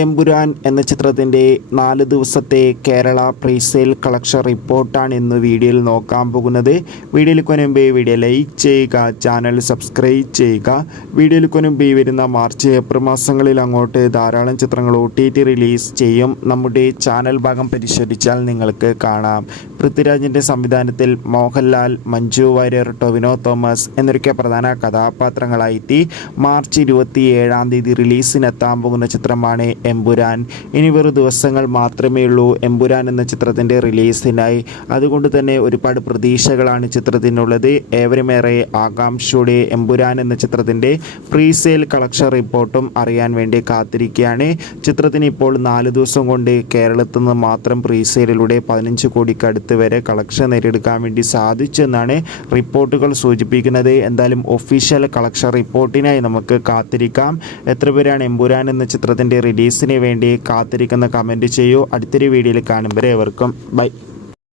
എമ്പുരാൻ എന്ന ചിത്രത്തിൻ്റെ 4 ദിവസത്തെ കേരള പ്രീസെയിൽ കളക്ഷൻ റിപ്പോർട്ടാണ് ഇന്ന് വീഡിയോയിൽ നോക്കാൻ പോകുന്നത്. വീഡിയോയിൽ കൊനുമ്പേ വീഡിയോ ലൈക്ക് ചെയ്യുക, ചാനൽ സബ്സ്ക്രൈബ് ചെയ്യുക. വീഡിയോയിൽ കൊനുമ്പേ വരുന്ന മാർച്ച് ഏപ്രിൽ മാസങ്ങളിൽ അങ്ങോട്ട് ധാരാളം ചിത്രങ്ങൾ OTT റിലീസ് ചെയ്യും. നമ്മുടെ ചാനൽ ഭാഗം പരിശോധിച്ചാൽ നിങ്ങൾക്ക് കാണാം. പൃഥ്വിരാജിൻ്റെ സംവിധാനത്തിൽ മോഹൻലാൽ, മഞ്ജു വാര്യർ, ടൊവിനോ തോമസ് എന്നൊക്കെ പ്രധാന കഥാപാത്രങ്ങളായിട്ട് മാർച്ച് 27 റിലീസിനെത്താൻ പോകുന്ന ചിത്രമാണ് എമ്പുരാൻ. ഇനി വെറും ദിവസങ്ങൾ മാത്രമേ ഉള്ളൂ എമ്പുരാൻ എന്ന ചിത്രത്തിൻ്റെ റിലീസിനായി. അതുകൊണ്ട് തന്നെ ഒരുപാട് പ്രതീക്ഷകളാണ് ചിത്രത്തിനുള്ളത്. ഏവരുമേറെ ആകാംക്ഷയോടെ എമ്പുരാൻ എന്ന ചിത്രത്തിൻ്റെ പ്രീസെയിൽ കളക്ഷൻ റിപ്പോർട്ടും അറിയാൻ വേണ്ടി കാത്തിരിക്കുകയാണ്. ചിത്രത്തിന് ഇപ്പോൾ 4 ദിവസം കൊണ്ട് കേരളത്തിൽ നിന്ന് മാത്രം പ്രീസെയിലൂടെ 15 കോടിക്ക് അടുത്ത് വരെ കളക്ഷൻ നേടിയെടുക്കാൻ വേണ്ടി സാധിച്ചെന്നാണ് റിപ്പോർട്ടുകൾ സൂചിപ്പിക്കുന്നത്. എന്തായാലും ഒഫീഷ്യൽ കളക്ഷൻ റിപ്പോർട്ടിനായി നമുക്ക് കാത്തിരിക്കാം. എത്ര പേരാണ് എമ്പുരാൻ എന്ന ചിത്രത്തിൻ്റെ റിലീസിന് വേണ്ടി കാത്തിരിക്കുന്ന കമൻറ്റ് ചെയ്യൂ. അടുത്തൊരു വീഡിയോയിൽ കാണും വരെ ഏവർക്കും ബൈ.